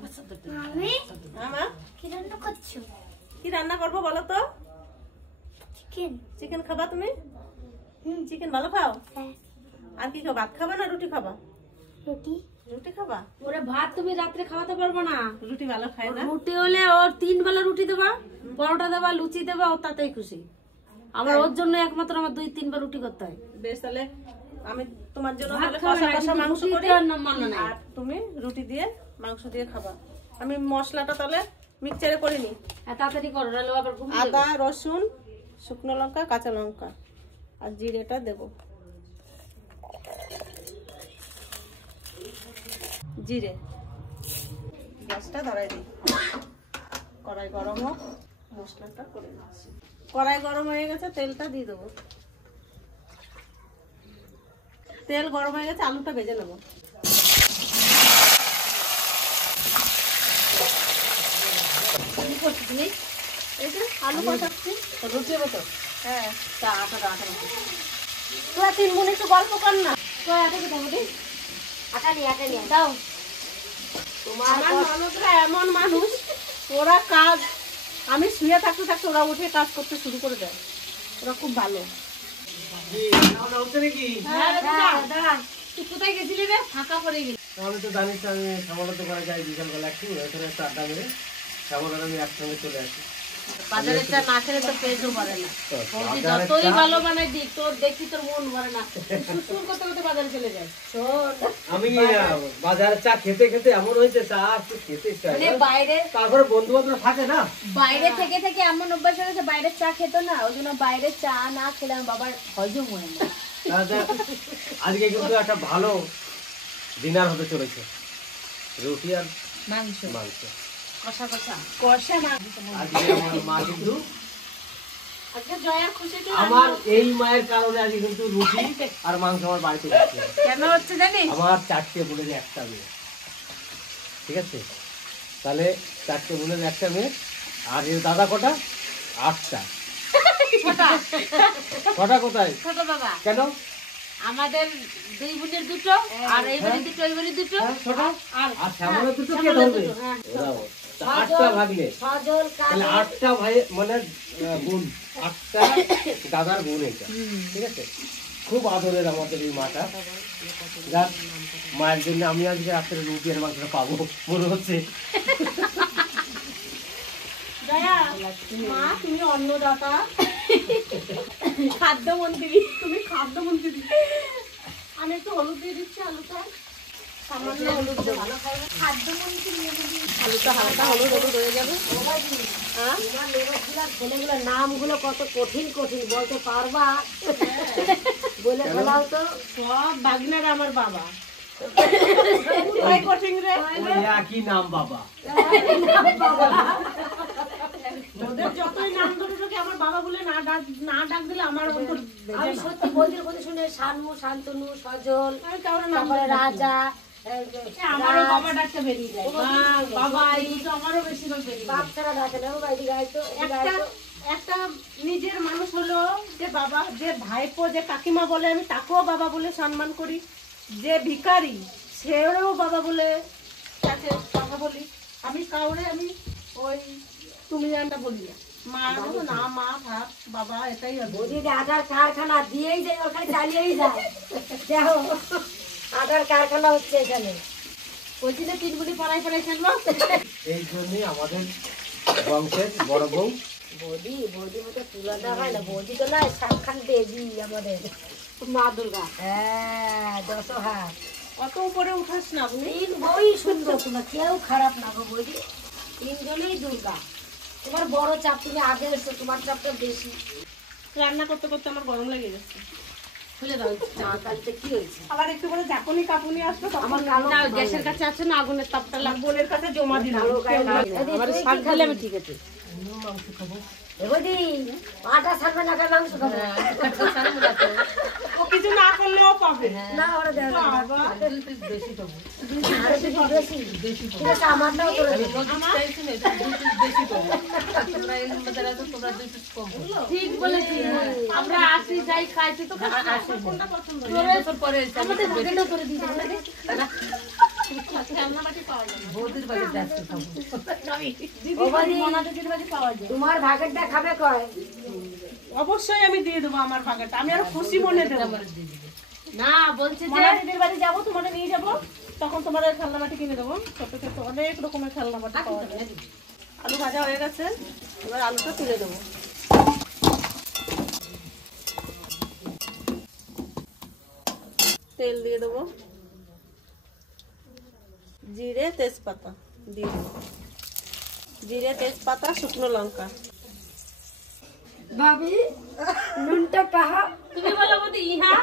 আমি মামা কি রান্না করছো? কি রান্না করবো বলো তো? চিকেন। চিকেন খাবা তুমি? চিকেন ভালো খাও? হ্যাঁ। আর কি খাও? ভাত খাবা না রুটি খাবা? রুটি। রুটি খাবা? ওরে ভাত তুমি রাত্রে খাওয়াতে পারবো না। রুটি ভালো খায় না? রুটি হলে ওর 3 বেলা রুটি দেবা, পরোটা দেবা, লুচি দেবা, ও তাতেই খুশি। আমার ওর জন্য একমাত্র আমার 2-3 বার রুটি করতে হয়। বেশ, তাহলে আমি তোমার জন্য ভাত তাহলে খাবে কষা না, কষা কিন্তু মাংস রুটি করি দেওয়ার মানে নাই। আর তুমি রুটি দিয়ে মাংস দিয়ে খাবা। আমি মশলাটা তাহলে মিক্সচারে করে নিই। আর তাড়াতাড়ি করো, নাহলে আবার ঘুমিয়ে যাবে। আদা, রসুন, শুকনো লঙ্কা, কাঁচা লঙ্কা আর জিরেটা দেব। জিরে, গ্যাসটা ধরাই দিই। কড়াই গরম হোক, মশলাটা করে নিচ্ছি। কড়াই গরম হয়ে গেছে, তেলটা দিয়ে দেবো। তেল গরম হয়ে গেছে, আলুটা ভেজে নেবো। কি করছিস তুমি? এই যে আলু কষাচ্ছি। রুটি হবে তো? হ্যাঁ, তা আটা দাও। তোরা 3 বোন একটু গল্প কর না। তো আটা কি দাও দি? আটা নিয়ে দাও। আমার ননদরা এমন মানুষ, ওরা কাজ, আমি শুয়ে থাকতে থাকতে ওরা উঠে কাজ করতে শুরু করে দেয়। ওরা খুব ভালো। হ্যাঁ দাদা, তুই কোথায় গেছিলি রে? ফাঁকা পড়ে গেলি। আমি তো জানিস আমি শ্যামলা দোকানে যাই বিকালবেলা একটু, ওখানে একটা আড্ডা মেরে শ্যামলা আমি একসঙ্গে চলে আসি। বাজারের চা না খেলে তো পেটও ভরে না। বৌদি যতই ভালো বানাই দিক, তোর দেখি তোর মন ভরে না। সুসুর করতে করতে বাজারে চলে যায়। শোন, আমি বাজারে চা খেতে খেতে এমন হয়েছে, চা একটু খেতে ইচ্ছা হয় মানে না। বাইরে তারপরে বন্ধু বান্ধব থাকে না, বাইরে থেকে থেকে এমন অভ্যাস হয়ে গেছে, বাইরের চা খেত না, ওই জন্য বাইরের চা না খেলে আমার বাবার হজম হয় না। তাহলে আজকে কিন্তু একটা ভালো ডিনার হতে চলেছে, রুটি আর মাংস মাংস। কষা কষা মাংস। আজকে আমার মা কিন্তু, আজকে জয়া খুশি তো আমার এই মায়ের কারণে আজকে কিন্তু রুটি আর মাংস আমার বাড়িতে হচ্ছে। কেন হচ্ছে জানিস? আমার 4টে বোনের একটা মেয়ে, ঠিক আছে? তাহলে 4টে বোনের একটা মেয়ে, আর এর দাদা কটা? 8টা। কটা কোথায়? ছোট বাবা, কেন? আমাদের 2 বোনের 2টো, আর এই বাড়ি 2টো, এই বাড়ি 2টো, হ্যাঁ, ছোট। আর আর শ্যামলের দুটো কে ধরবে? হ্যাঁ। ওরাও। তা 8টা ভাগলে, সজল তাহলে 8টা ভাই মানে বোন, 8টা দাদার বোন এটা, ঠিক আছে? খুব আদরের আমাদের এই মাটা। যাক, মায়ের জন্য আমি আজকে রাত্রে রুটি আর মাংসটা পাবো মনে হচ্ছে। জয়া, মা তুমি অন্নদাতা, খাদ্যমন্ত্রী, তুমি খাদ্যমন্ত্রী। আমি একটু হলুদ দিয়ে দিচ্ছি, আলুটা সামান্য হলুদ দেবো। খাদ্যমন্ত্রী আলুটা হালকা হলুদ হয়ে যাবে। হ্যাঁ, ছেলেগুলোর নামগুলো কত কঠিন কঠিন বলতে পারবা? বলে বলাও তো। সব বাগনারা আমার বাবা। কোথায় কঠিন রে? ওই একই নাম বাবা। ওদের যতই নাম ধরে থাকে আমার বাবা বলে না ডাক দিলে আমার অন্তর আমি সত্যি বইদের কথা শুনে শানু, শান্তনু, সজল, আমি কারোর নাম তারপরে রাজা, আমারও বাবা ডাকতে বেরিয়ে যায়। বাবা এই তো আমারও বেশিরভাগ বেরিয়ে যায়। বাপ ছাড়া ডাকে না, বাবা এদিকে আইতো, এদিকে একটা আইতো। একটা নিজের মানুষ হলো যে বাবা, যে ভাইপো, যে কাকিমা বলে আমি তাকেও বাবা বলে সম্মান করি, যে ভিখারি সেও বাবা বলে তাকে কথা বলি। আমি কাউরে আমি ওই তুমি জানটা বলি না, মা না, মা থাক বাবা, এটাই হবে। বৌদিকে আটার কারখানা দিয়েই যায়, ওখানে চালিয়েই যায়। দেখো আটার কারখানা হচ্ছে এখানে। বলছি না 3 গুলি পড়াই খেলবো। এই জন্যই আমাদের বংশের বড় বউ। বৌদি মতো তুলনা হয় না। বৌদি তো নয়, সাক্ষাৎ দেবী আমাদের মা দুর্গা। হ্যাঁ, 10 হাত। কত উপরে উঠাস না আপনি। 3 বই সুন্দর, তোমার কেউ খারাপ না গো বৌদি। 3 জনেই দুর্গা। তোমার বড় চাপ, তুমি আগে এসো, তোমার চাপটা বেশি। রান্না করতে করতে আমার গরম লেগে গেছে। খুলে দাও। মা কালকে কি হয়েছে? আবার একটু করে ঝাঁকুনি কাপুনি আসলো, আমার কালো না, গ্যাসের কাছে আছে না, আগুনের তাপটা লাগবে। বোনের কাছে জমা দিলাম। আমার শাক দিলে আমি ঠিক আছে। বৌদি আটা ছাড়বে না, মাংস খাবো। ও কিছু না করলেও পাবে। না ওরা দেবে না। বাবা, আরো কিছু বেশি ঠিক আছে, আমারটাও করে দেবো। ঠিক বলেছিস। আমরা আসি যাই খাই, তুই তো খাস না। কোনটা পছন্দ? তোর পরে আমাদের হোটেলও করে দিয়ে দেবো। খেলনা বাটি পাওয়া যায় না। বৌদির বাড়িতে আজকে খাবো। দিদি ও বাড়ি, মনা দিদির বাড়ি পাওয়া যায়। তোমার ভাগেরটা খাবে কয়? অবশ্যই আমি দিয়ে দেবো আমার ভাগেরটা, আমি আর খুশি মনে দেবো। না বলছে যে মনা দিদির বাড়ি যাবো, তোমাদের নিয়ে যাবো, তখন তোমাদের খেলনা বাটি কিনে দেবো। ছোট ছোট অনেক রকমের খেলনা বাটি পাওয়া যায়। আলু ভাজা হয়ে গেছে, এবার আলুটা তুলে দেবো। তেল দিয়ে দেবো, জিরে তেজপাতা দিয়ে দেবো, জিরে তেজপাতা শুকনো লঙ্কা। ভাবি নুনটা কাহা? তুমি বলো বৌদি ইহা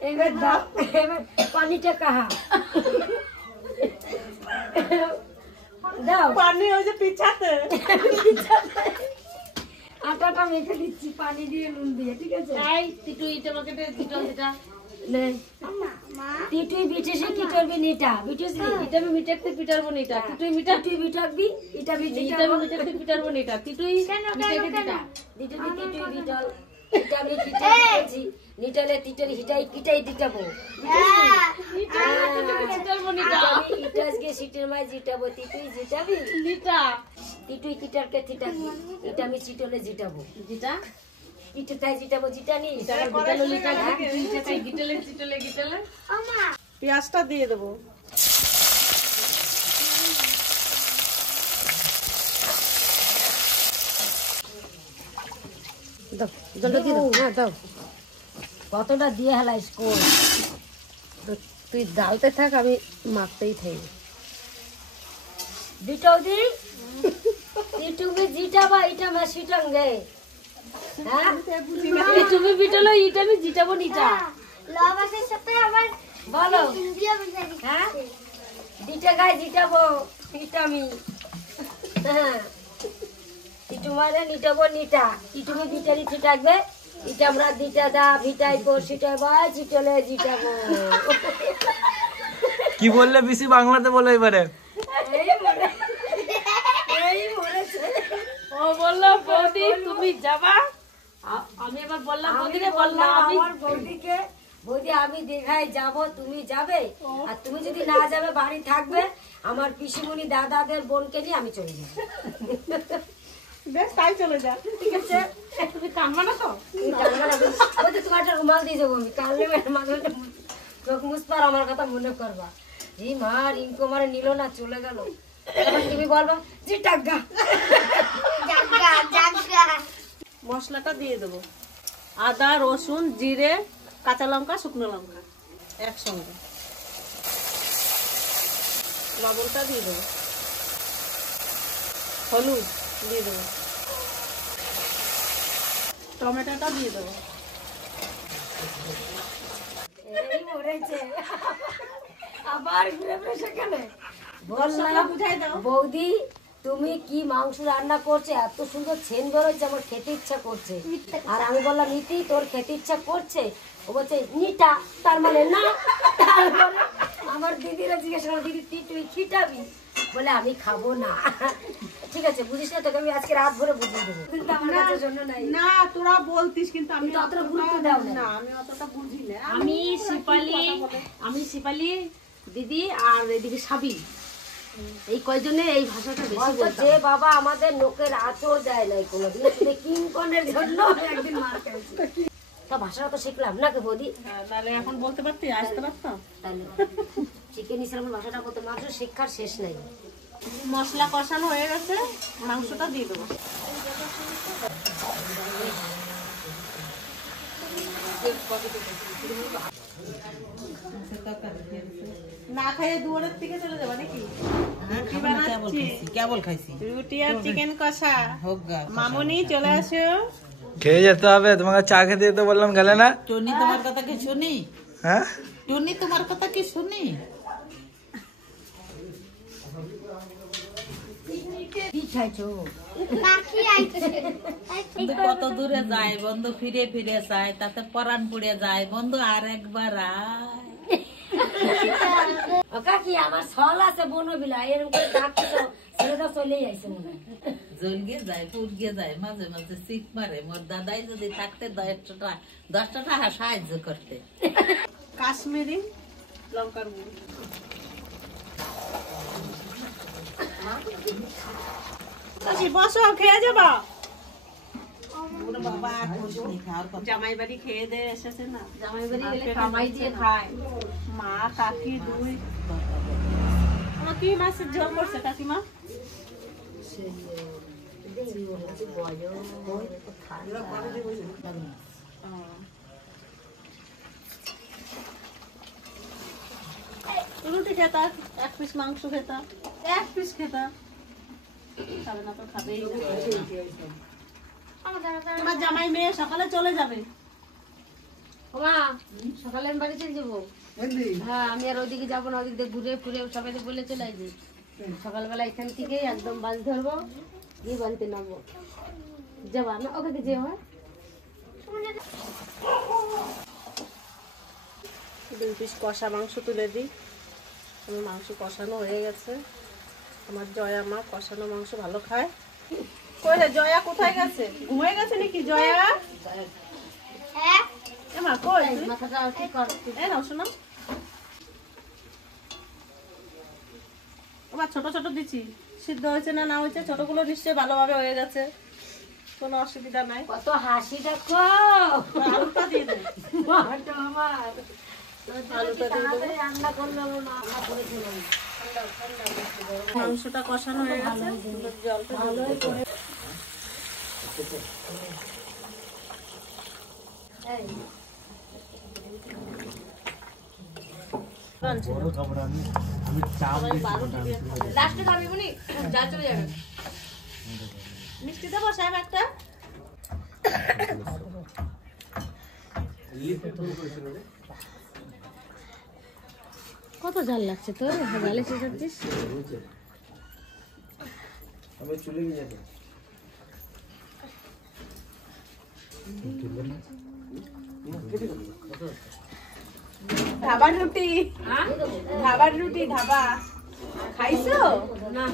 এবার দাও, এবার পানিটা কাহা? দাও, পানি ওই যে পিছাতে। আটাটা মেখে দিচ্ছি পানি দিয়ে নুন দিয়ে, ঠিক আছে? এই তিটু ইটা মাকেটে তিটু এটা নে টিটুই বিটেছে কি করবি নিটা বিটেছি এটা আমি মিটারতে পিটারবো না এটা তিটুই মিটার তুই বিটাবি এটা বিটি এটা আমি মিটারতে পিটারবো না এটা তিটুই মিটারতে দিটা দিতে টিটুই বিটাল এটা আমি টিটাছি নিটালে টিটার হিটাই পিটাই দিতাবো পিটারবো না এটা আমি ইটাস গে সিটের মাই জিতাবো টিটুই জিতাবি দিটা টিটুই কিটারকে তিটাবি এটা আমি চিটলে জিতাবো দিটা ইটা তাই জিতাবো জিতানি এটা গিটালো লিটা এটা তাই গিটালে গিটালে গিটালে পেঁয়াজটা দিয়ে দেবো, দাও জলদি দিয়ে দাও হ্যাঁ দাও কতটা দিয়ে হেলাই স্কুল তুই ডালতে থাক আমি মাখতেই থাকি বিটৌদি তুমি জিটাবা এটা মা সিটাঙ্গে হ্যাঁ তুমি পিটালো এটা আমি জিতাবো নিটা লবাসের সাথে আমার বলো হ্যাঁ দিটা গায়ে জিতাবো এটা আমি হ্যাঁ ইটু মানে নিটাবো নিটা ইটুমি বিটারি ঠিটাকবে এটা আমরা দিটা দা ভিটাইবো সিটাইবো জিটলে জিটাবো কি বললে বেশি বাংলাতে বলো এবারে। এই মরেছে ও বললো বৌদি তুমি যাবা আমি এবার বললাম বৌদিরে বললাম আমি আমার বৌদিকে বৌদি আমি দীঘায় যাব তুমি যাবে আর তুমি যদি না যাবে বাড়ি থাকবে আমার পিসিমণি দাদাদের বোনকে নিয়ে আমি চলে যাবো বেশ তাই চলে যা। ঠিক আছে তুমি কামবা না তো তুমি কান্না না করো। বৌদি তোমার একটা রুমাল দিয়ে যাবো আমি কানলে মাঝে মাঝে চোখ মুছবার আমার কথা মনে করবা জি মা রিঙ্কু মারে নিল না চলে গেল তখন তুমি বলবা জি টাকা মশলাটা দিয়ে দেবো, আদা রসুন জিরে কাঁচা লঙ্কা শুকনো লঙ্কা একসঙ্গে, লবণটা দিয়ে দেবো, হলুদ দিয়ে দেবো, টমেটোটা দিয়ে দেবো। এই মরেছে আবার ঘুরে ফিরে সেখানে বললাম বুঝাই দাও। বৌদি তুমি কি মাংস রান্না করছে এত সুন্দর ছেন বেরোচ্ছে আমার খেতে ইচ্ছা করছে আর আমি বললাম ইতি তোর খেতে ইচ্ছা করছে ও বলছে নিটা তার মানে না তারপরে আমার দিদিরা জিজ্ঞাসা করে দিদি তুই খিটাবি বলে আমি খাবো না ঠিক আছে বুঝিস না তোকে আমি আজকে রাত ভরে বুঝিয়ে দেবো কিন্তু আমার কাছে জন্য নাই না তোরা বলতিস কিন্তু আমি কিন্তু অতটা গুরুত্ব দাও না। না আমি অতটা বুঝি না। আমি শিপালি দিদি আর এদিকে সাবি এই কয়জনে এই ভাষাটা বেশি বলতো বলতাম যে বাবা আমাদের লোকের আচর দেয় নাই কোনোদিন তুমি কিংকনের জন্য একদিন মার খেয়েছি তা ভাষাটা তো শিখলাম নাকি বৌদি তাহলে এখন বলতে পারতি, আসতে পারতাম। তাহলে চিকেন ইসলামের ভাষাটা বলতে মাত্র শিক্ষার শেষ নাই মশলা কষানো হয়ে গেছে, মাংসটা দিয়ে দেবো। না খাইয়ে দুয়ারের থেকে চলে যাবা নাকি? রুটি বানাচ্ছি, কেবল খাইছি রুটি আর চিকেন কষা। মামুনি চলে আসো। খেয়ে যেতে হবে, তোমাকে চা খেতে যেতে বললাম গেলে না। টুনি তোমার কথা কি শুনি? হ্যাঁ টুনি তোমার কথা কি শুনি? কি খাইছো বন্ধু কত দূরে যায়, বন্ধু ফিরে ফিরে যায়, তাতে পরাণ পুড়ে যায়। বন্ধু আর একবার আয়। ও কাকি আমার ছল আছে বনবিলা এরকম করে ডাকছো ছেলেটা চলেই আইছে মনে হয় জলগে যায়, পুড়গে যায়, মাঝে মাঝে চিক মারে। মোর দাদাই যদি থাকতে 10টা টাকা সাহায্য করতে। কাশ্মীরি লঙ্কার গুঁড়ো। বসো, খেয়ে যাবা। জামাই বাড়ি খেয়ে দিয়ে এসেছে না, জামাই বাড়ি গেলে পেটে কামাই দিয়ে খায়। মা কাকি দুই। আমার কি মাছের ঝোল করছে কাকিমা? রুটি খেতা, 1 পিস মাংস খেতা, 1 পিস খেতা। খাবে না তো খাবেই না। তোমার জামাই মেয়ে সকালে চলে যাবে। মা সকালে আমি বাড়ি চলে যাবো। হ্যাঁ, আমি আর ওইদিকে যাবো না, ওদিক দিয়ে ঘুরে ফুরে সবাই বলে চলে আসি। সকালবেলা এখান থেকে একদম বাস ধরবো, গিয়ে বাড়িতে নামবো। যাবা না? ওকে যে হয় 2 পিস কষা মাংস তুলে দিই। আমার মাংস কষানো হয়ে গেছে। আমার জয়া মা কষানো মাংস ভালো খায়। কই রে জয়া, কোথায় গেছে? ঘুমিয়ে গেছে নাকি জয়া? মা কই তুই? মাথাটা ঠিক কর। এই নাও শোনো। ওবা ছোট ছোট দিচ্ছি, সিদ্ধ হয়েছে না না হয়েছে, ছোটগুলো নিশ্চয়ই ভালোভাবে হয়ে গেছে, কোনো অসুবিধা নাই। কত হাসি দেখো। আলুটা দিয়ে দে। মাটা আমার আলুটা দিয়ে দেবো। রান্না করলো আমার মা, রান্না করেছিলাম। মাংসটা কষানো হয়ে গেছে, জলটা দিয়ে দেবো। লাস্টে খাবি বলি, যা চলে যাবে। মিষ্টি দেবো সাহেব একটা? কত ঝাল লাগছে তোর? ঝালে শেষাচ্ছিস? আমি চলে গিয়ে ধাবার রুটি, ধাবার রুটি, ধাবা খাইছো? না,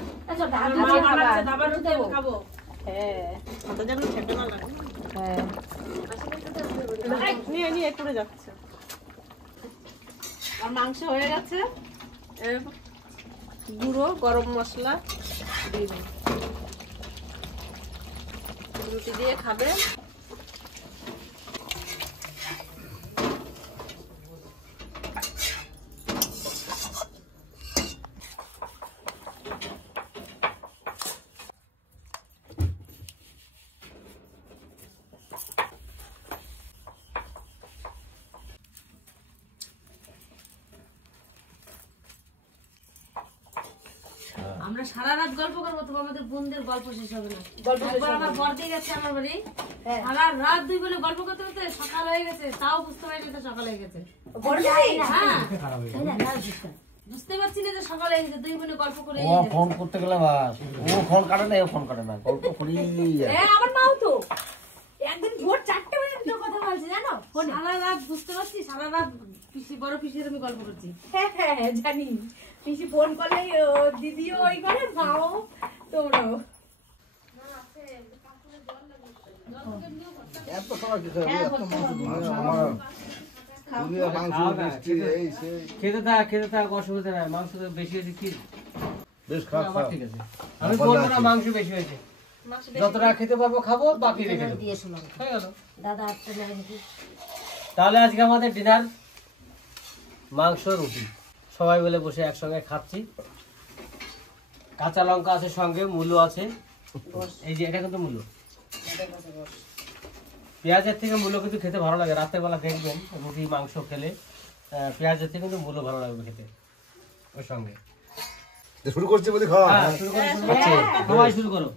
ধাবার রুটি আমি খাবো। হ্যাঁ, কত যেন খেতে না লাগে। হ্যাঁ, নিয়ে নিয়ে করে যাচ্ছে। আর মাংস হয়ে গেছে, গুঁড়ো গরম মশলা দিয়ে দিন। রুটি দিয়ে খাবে। আমরা সারা রাত গল্প করবো, তবু আমাদের বোনদের গল্প শেষ হবে না। একবার আমার বর দিয়ে গেছে আমার বাড়ি, সারা রাত 2 বলে গল্প করতে করতে সকাল হয়ে গেছে, তাও বুঝতে পারিনি তো সকাল হয়ে গেছে। হ্যাঁ, বুঝতে পারছি না যে সকাল হয়ে গেছে, 2 বলে গল্প করে ফোন করতে গেলে বাস ও ফোন কাটে না, ও ফোন কাটে না, গল্প করি। আমার মাও তো একদিন ভোর 4টে বাজে তো কথা বলছে জানো। সারা রাত বুঝতে পারছি, সারা রাত পিসি বড় পিসির আমি গল্প করছি। হ্যাঁ হ্যাঁ জানি, পিসি ফোন করলে দিদিও ওই করে, মাও তোমরাও। এত সময় কিছু খেতে থাক অসুবিধা নাই, মাংস তো বেশি হয়েছে কি বেশ খারাপ আমার ঠিক আছে, আমি বলবো না মাংস বেশি হয়েছে, যতটা খেতে পারবো খাবো, বাকি রেখে দেবো। দিয়ে শুনলাম হয়ে গেল। দাদা একটা নেয় নাকি। তাহলে আজকে আমাদের ডিনার মাংস রুটি, সবাই মিলে বসে একসঙ্গে খাচ্ছি। কাঁচা লঙ্কা আছে, সঙ্গে মূলো আছে, এই যে এটা কিন্তু মূলো। পেঁয়াজের থেকে মূলো কিন্তু খেতে ভালো লাগে, রাতের বেলা দেখবেন রুটি মাংস খেলে পেঁয়াজের থেকে কিন্তু মূলো ভালো লাগবে খেতে ওর সঙ্গে। শুরু করছি বলি খাওয়া। হ্যাঁ, শুরু করো, শুরু করো। সবাই শুরু করো।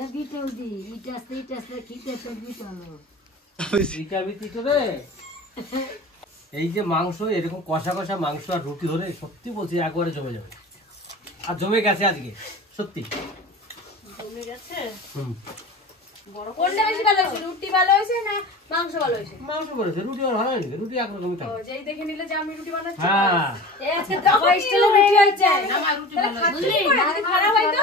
এ বিটেও দি, ইটা আসতে খিটে তো বিটালো। ভিটামিন করে এই যে মাংস, এরকম কষা কষা মাংস আর রুটি হলে সত্যি বলছি একবারে জমে যাবে, আর জমে গেছে আজকে সত্যি। জমে গেছে। কোনটা বেশি ভালো হয়েছে, রুটি ভালো হয়েছে না মাংস ভালো হয়েছে? মাংস করেছে, রুটি আর ভালো হয়েছে, রুটি একরকমই ও, থাকে। যেই দেখে নিলে যে আমি রুটি বানাচ্ছি। হ্যাঁ এই আজকে ধাবা স্টাইলে রুটি হয়েছে আমার রুটি ভালো হয়েছে। বুঝলি? যদি খারাপ হয় তো?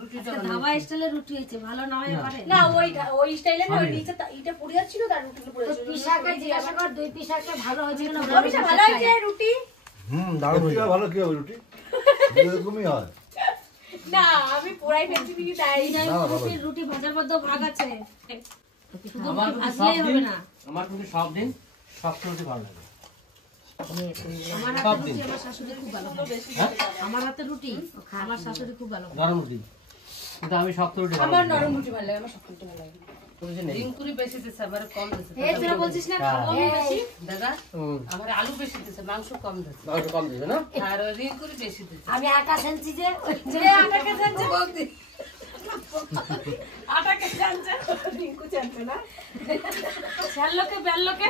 রুটিটা আজকে ধাবা স্টাইলে রুটি হয়েছে, ভালো না হয়ে পারে না, ওই স্টাইলে না, ওই নিচে ইটা পড়ে যাচ্ছিল, তার রুটিগুলো পড়ে তো যাচ্ছিল। পিসাকে জিজ্ঞাসা কর, দুই পিসাকে ভালো হয়েছে কিনা ও, পিসা ভালো হয়েছে রুটি? দারুণ ভালো কি হবে রুটি এরকমই হয় না, আমি পোড়াই ফেলছি নাকি তাই। রুটি ভাজার মধ্যেও ভাগ আছে, শুধু আমার রুটি কিন্তু ভাজলেই সব হবে দিন না। আমার কিন্তু সব দিন শক্ত রুটি ভালো লাগে। আমার সব হাতে দিন। রুটি আমার শাশুড়ি খুব ভালো খায়। হ্যাঁ? আমার হাতে রুটি আমার শাশুড়ি খুব ভালো খায়। নরম রুটি, কিন্তু আমি শক্ত রুটি ভালো আমার লাগে। নরম রুটি ভালো লাগে, আমার শক্ত রুটি ভালো লাগে। বুঝলি নেই? রিঙ্কুরি বেশি দিছে, আমার কম দিছে। এই তোরা বলছিস না খাবো আমি বেশি, দাদা হুম, আমার আলু বেশি দিছে, মাংস কম দিছে। মাংস কম দিবে না? আর রিঙ্কুরি বেশি দিছে। আমি আটা ছেনছি যে ওই যে আটাকে জানছে বলতে। আটাকে জানছে, রিঙ্কু জানছে না। ছাড়লোকে বেললোকে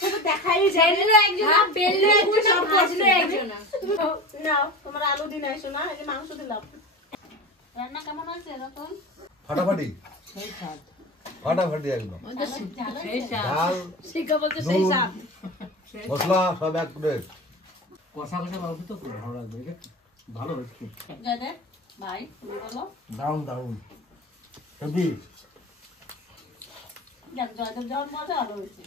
শুধু দেখাই যায়। বেললো একজন না, বেললো একজন আর ভাজলো একজন না। তুমি নাও, তোমার আলু দিন আইসো না, এই যে মাংস দিলাম। রান্না কেমন হয়েছে রতন? ফাটাফাটি সেই স্বাদ, ফাটাফাটি একদম সেই স্বাদ। ডাল শিখা বলছে সেই নুন, স্বাদ। মশলা সব এক করে কষা কষা মাংস তো খুব ভালো লাগবে, এটা ভালো হচ্ছে, জয়দেব ভাই তুমি বলো। দারুণ দারুণ হেভি। দেখ জয়দেব যখন মজা ভালো হয়েছে।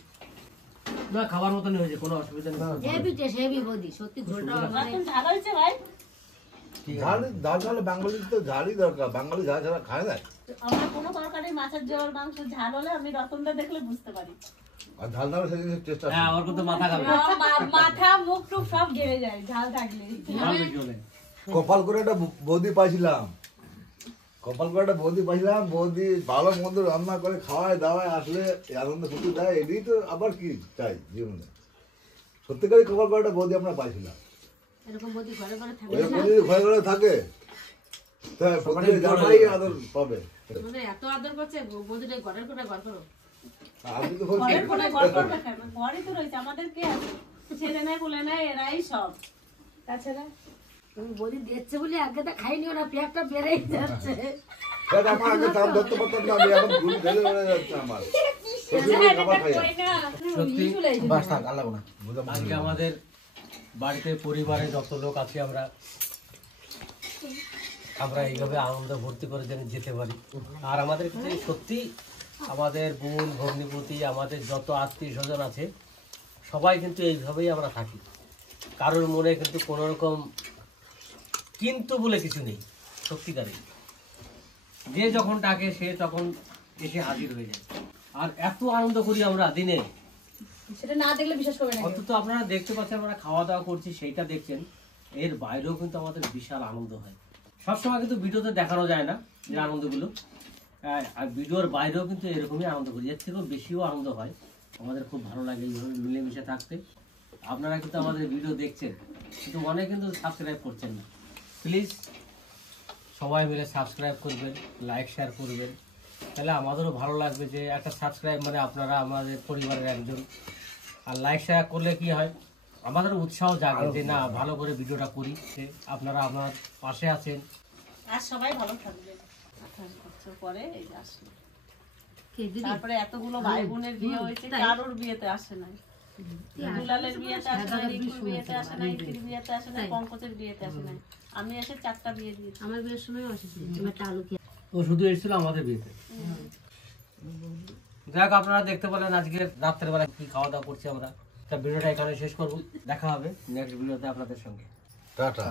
না খাবার মতনই হয়েছে, কোনো অসুবিধা নেই। হেভি টেস্ট, হেভি বডি, সত্যি ঝোলটা মানে রতন ঝাল হয়েছে ভাই? ঠিক ঝাল আছে। ডাল ঝাল বাঙালির তো ঝালই দরকার, বাঙালি ঝাল ছাড়া খায় না। আমরা কোনো তরকারি মাছের ঝোল মাংস ঝাল হলে আমি রতনটা দেখলে বুঝতে পারি। আর ঝাল ঝাল সেই জিনিসের টেস্ট আছে হ্যাঁ আমার কিন্তু মাথা খাবে, মাথা মুখ টুক সব ঘেরে যায় ঝাল থাকলে। ঝাল বেশি হলে। কপাল করে একটা বৌদি পাইছিলাম, কপাল করে একটা বৌদি পাইছিলাম, বৌদি ভালো মন্দ রান্না করে খাওয়ায় দাওয়ায় আসলে এই আনন্দ ফুটি দেয়, এটাই তো আবার কি চাই জীবনে। সত্যিকারই কপাল করে একটা বৌদি আমরা পাইছিলাম, এরকম বডি ঘরে ঘরে থাকে ওই বৌদি যদি ঘরে ঘরে থাকে তা প্রত্যেক জামাই আদর পাবে। মানে এত আদর করছে বডিটা ঘরের কোণে ঘর করো। আমি তো ঘরের কোনো ঘর করবে কেন? ঘরই তো রয়েছে, আমাদের কে আছে? ছেলে নাই বলে নাই, এরাই সব। তাছাড়া তুমি বডি দিচ্ছে বলে আগে তো খাইনিও না, পেটটা বেড়েই যাচ্ছে। দেখ আমার আগে দাম ধরতে পারতাম না, আমি এখন ভুল ঢেলে বেড়ে যাচ্ছে আমার প্রতিদিন খাবার খাই সত্যি বাস থাক আল্লাহ না। বুঝলাম। আজকে আমাদের বাড়িতে পরিবারে যত লোক আছি আমরা আমরা এইভাবে আনন্দ ভর্তি করে যেন যেতে পারি। আর আমাদের কাছে সত্যি আমাদের বোন ভগ্নিপতি আমাদের যত আত্মীয় স্বজন আছে সবাই কিন্তু এইভাবেই আমরা থাকি, কারোর মনে কিন্তু কোনো রকম কিন্তু বলে কিছু নেই। সত্যিকারে যে যখন ডাকে সে তখন এসে হাজির হয়ে যায়। আর এত আনন্দ করি আমরা দিনে, সেটা না দেখলে বিশ্বাস করবে না। অন্তত আপনারা দেখতে পাচ্ছেন আমরা খাওয়া দাওয়া করছি সেইটা দেখছেন, এর বাইরেও কিন্তু আমাদের বিশাল আনন্দ হয়। সবসময় কিন্তু ভিডিওতে দেখানো যায় না যে আনন্দগুলো, আর ভিডিওর বাইরেও কিন্তু এরকমই আনন্দ করি, এর থেকেও বেশিও আনন্দ হয়। আমাদের খুব ভালো লাগে এইভাবে মিলেমিশে থাকতে। আপনারা কিন্তু আমাদের ভিডিও দেখছেন কিন্তু অনেক কিন্তু সাবস্ক্রাইব করছেন না। প্লিজ সবাই মিলে সাবস্ক্রাইব করবেন, লাইক শেয়ার করবেন, তাহলে আমাদেরও ভালো লাগবে যে একটা সাবস্ক্রাইব মানে আপনারা আমাদের পরিবারের একজন। আর লাইক শেয়ার করলে কি হয়, আমাদের উৎসাহ জাগে যে না ভালো করে ভিডিওটা করি, যে আপনারা আমার পাশে আছেন। আর সবাই ভালো থাকবে। 28 বছর পরে এই যে আসলো। কে দিদি? তারপরে এতগুলো ভাই বোনের বিয়ে হয়েছে, কারোর বিয়েতে আসে নাই। দুলালের বিয়েতে আসে নাই, রিঙ্কুর বিয়েতে আসে নাই, ইতির বিয়েতে আসে নাই, পঙ্কজের বিয়েতে আসে নাই। আমি এসে 4টা বিয়ে দিয়েছি। আমার বিয়ের সময় আসিস তুমি একটা আলু খেয়ে। ও শুধু এসেছিল আমাদের বিয়েতে। যাক আপনারা দেখতে পেলেন আজকে রাত্রের বেলা কি খাওয়া দাওয়া করছি আমরা। তা ভিডিওটা এখানে শেষ করবো, দেখা হবে নেক্সট ভিডিওতে আপনাদের সঙ্গে। টাটা।